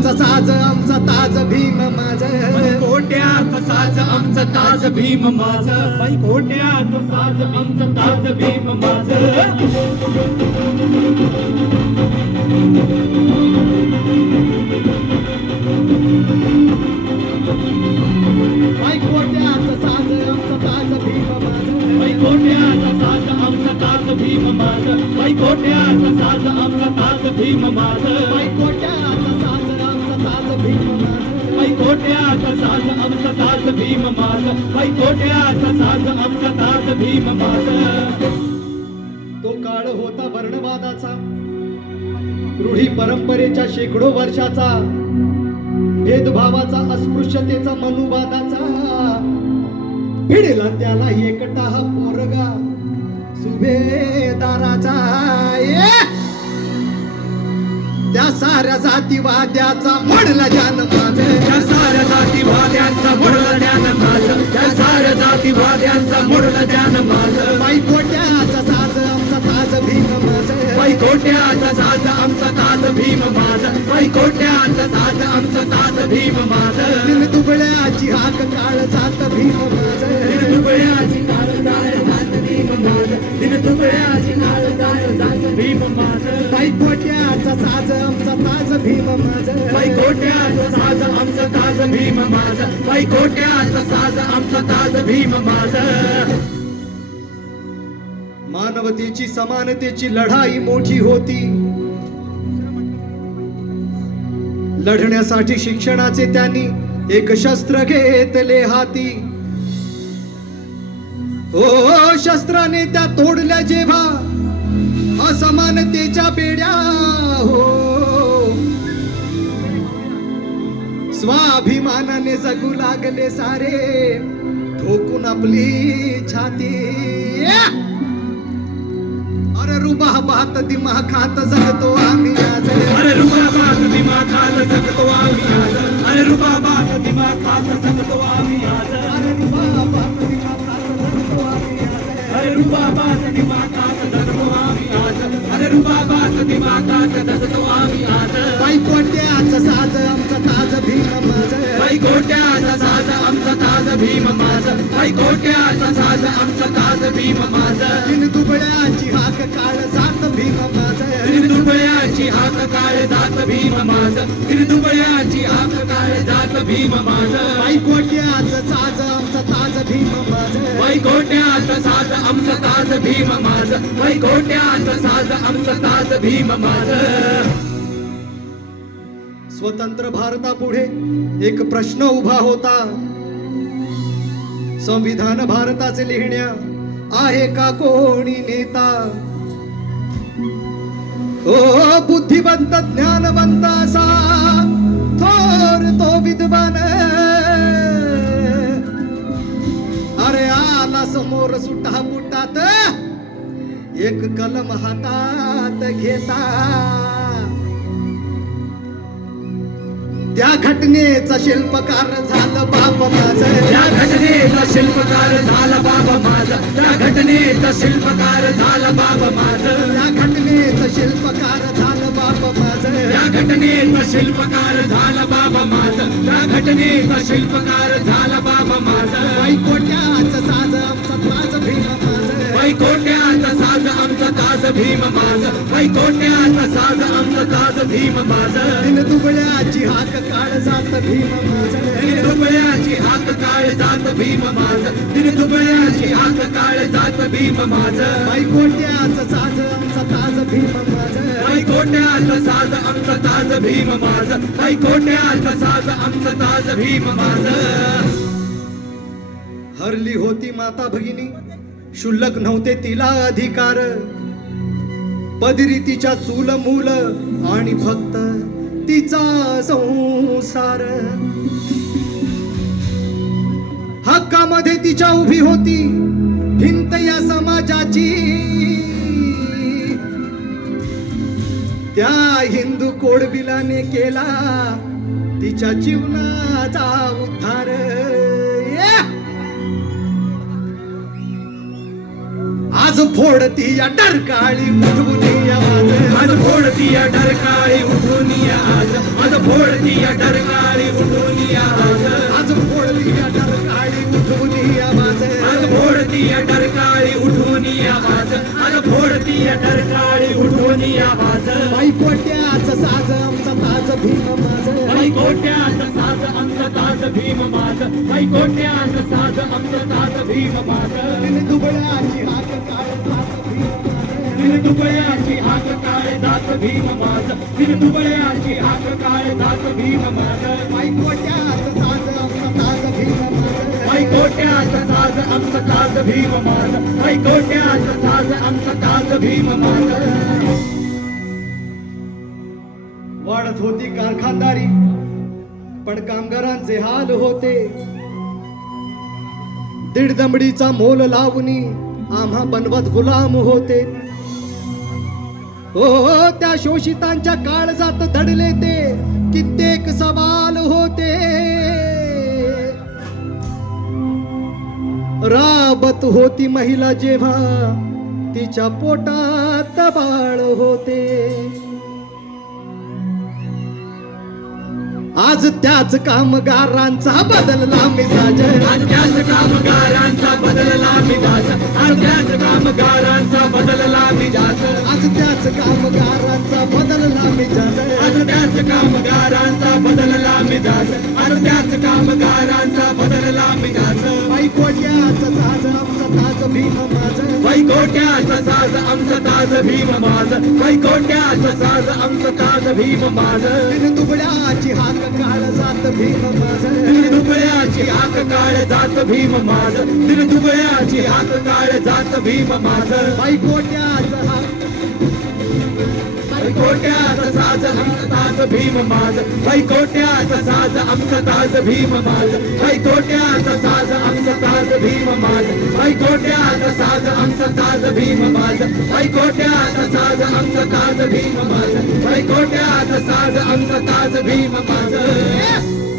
कोट्याचा साज आमचा ताज भीम माझ, कोट्याचा साज आमचा ताज भीम माझ, कोट्याचा साज आमचा ताज भीम माझ. कोट्याचा साज आमचा ताज भीम माझ, कोट्याचा साज आमचा ताज भीम माझ, कोट्याचा साज आमचा ताज भीम माझ, कोट्याचा साज आमचा ताज भीम माझ, कोट्याचा साज आमचा ताज भीम माझ, कोट्याचा साज आमचा ताज भीम माझ. तो काळ होता वर्णवादाचा, रूढी परंपरेच्या शेकडो वर्षाचा, भेदभावाचा, अस्पृश्यतेचा, मनुवादाचा. भिडला त्याला एकटा हा पोरगा सुभेदाराचा. त्या साऱ्या जातीवाद्याचा मोडला जान माझ, त्या साऱ्या जातीवाद्यांचा मोडला ध्यान माझ, त्या साऱ्या जातीवाद्यांचा मोडला ध्यान माझ. कोट्याचा साज आमचा ताज भीम माझ, कोट्याचा साज आमचा ताज भीम माझ, कोट्याचा साज आमचा ताज भीम माझ. दिन दुबळ्याची हाक काळ जात भीम माझ, दुबळ्याची काळ जात भीम माझ, दिन दुबळ्याची काळ जात भीम माझ. कोट्याचा साज आमचा ताज भीम माझ, कोट्याचा साज आमचा ताज भीम माझ, कोट्याचा साज आमचा ताज भीम माझ. मानवतेची समानतेची लढाई मोठी होती, लढण्यासाठी शिक्षणाचे त्यांनी एक शस्त्र घेतले हाती. ओ शस्त्राने त्या तोडल्या जेव्हा असमानतेच्या बेड्या, हो स्वाभिमानाने जगू लागले सारे, ठोकून आपली छाती. अरे रुबाबात दिमाखात जगतो आम्ही आज, अरे रुबाबात दिमाखात जगतो आम्ही आज, अरे रुबाबात दिमाखात जगतो आम्ही आज, अरे रुबाबात दिमाखात जगतो आम्ही आज, अरे रुबाबात दिमाखात जगतो आम्ही आज, अरे रुबाबात दिमाखात जगतो आम्ही आज. कोट्याचा साज आमचा ताज भीम माझ, कोट्याचा साज आमचा ताज भीम माझ, कोट्याचा साज आमचा ताज भीम माझ. दिन दुबळ्याची हाक काळ जात भीम माझ, दुबळ्याची हाक काळ जात भीम माझ, दुबळ्याची हाक काळ जात भीम माझ. कोट्याचा साज आमचा ताज भीम माझ, कोट्याचा साज आमचा ताज भीम माझ, कोट्याचा साज आमचा ताज भीम माझ. स्वतंत्र भारतापुढे एक प्रश्न उभा होता, संविधान भारताचे लिहिण्या आहे का कोणी नेता. ओ बुद्धिवंत ज्ञानवंत असा थोर तो विद्वान, अरे आला समोर सुटा बुटात एक कलम हातात घेता. त्या घटनेचा शिल्पकार झालं बाप माझ, त्या घटनेचा शिल्पकार झाला बाबा माझा, त्या घटनेचा शिल्पकार झाला बाबा माझा, त्या घटनेचा शिल्पकार झालं बाप माझ, त्या घटनेचा शिल्पकार झाला बाबा माझा, त्या घटनेचा शिल्पकार झाला बाबा माझा. कोट्याचा साज आमचा ताज भीम माझ, कोट्याचा साज आमचा ताज भीम माझा, कोट्याचा साज आमचा ताज भीम माझा. दिन दुबळ्याची हाक काळ जात भीम माझ, दुबळ्याची हाक काळ जात भीम माझा, दुबळ्याची हाक काळ जात भीम माझा. कोट्याचा साज आमचा ताज भीम माझ, कोट्याचा साज आमचा ताज भीम माझा, कोट्याचा साज आमचा ताज भीम माझा. हरली होती माता भगिनी, शुल्लक नव्हते तिला अधिकार, पदरी तिच्या चूल मूल आणि फक्त तिचा संसार. हक्कामध्ये तिच्या उभी होती भिंत या समाजाची, त्या हिंदू कोडबिलाने केला तिच्या जीवनाचा उद्धार. आज फोडती या डरकाळी उठवून आवाज आज फोडती या डरकाळी उठून या आज आज फोडती या डरकाळी उठून या आज आज फोडली या डरकाळी उठवून आवाज आज फोडती या डरकाळी उठून या आज आज फोडती या डरकाळी उठून या आज बाई कोट्याच साज आमचा ताज भीम माझ बाई कोट्याचा साज आमचा ताज भीम माझ बाई कोट्याचा साज आमचा ताज भीम माझ दुबळ्याची हाक काळ जात भीम माझ दिन दुबळ्याची हाक काळे जात भीम माझ दिन दुबळ्याची हाक काळे जात भीम माझ बाई कोट्याच साज आमचा ताज भीम माझ बाई कोट्याचा साज आमचा ताज भीम माझ बाई कोट्याचा साज आमचा ताज भीम माझ वाढत होती कारखानदारी पण कामगारांचे हाल होते दीड दमडीचा मोल लावणी आम्हा बनवत गुलाम होते हो त्या शोषितांच्या काळजात दडले ते कित्येक सवाल होते राबत होती महिला जेव्हा तिच्या पोटात बाळ होते आज त्याच कामगारांचा बदलला मिजाज आज त्याच कामगारांचा बदलला मिजाज आज त्याच कामगारांचा बदलला मिजाज आज त्याच कामगारांचा बदलला मिजाज आज त्याच कामगारांचा बदलला मिजाज आज त्याच कामगारांचा बदलला मिजाज बाई कोट्याचा साज आमचा ताज भीम माझ बाई कोट्याचा साज आमचा ताज भीम माझ बाई कोट्याचा साज आमचा ताज भीम माझ दिन दुबळ्याची हाक काळ जात भीम माझ दिन दुबळ्याची हाक काळ जात भीम माझ दिन दुबळ्याची हाक काळ जात भीम माझ बाई कोट्याचा हाक बाई कोट्याचा साज आमचा ताज भीम माझ बाई कोट्याचा साज आमचा ताज भीम माझ बाई कोट्याचा साज आमचा ताज भीम माझ बाई कोट्याचा साज आमचा ताज भीम माझ बाई कोट्याचा साज आमचा ताज भीम माझ बाई कोट्याचा साज आमचा ताज भीम माझ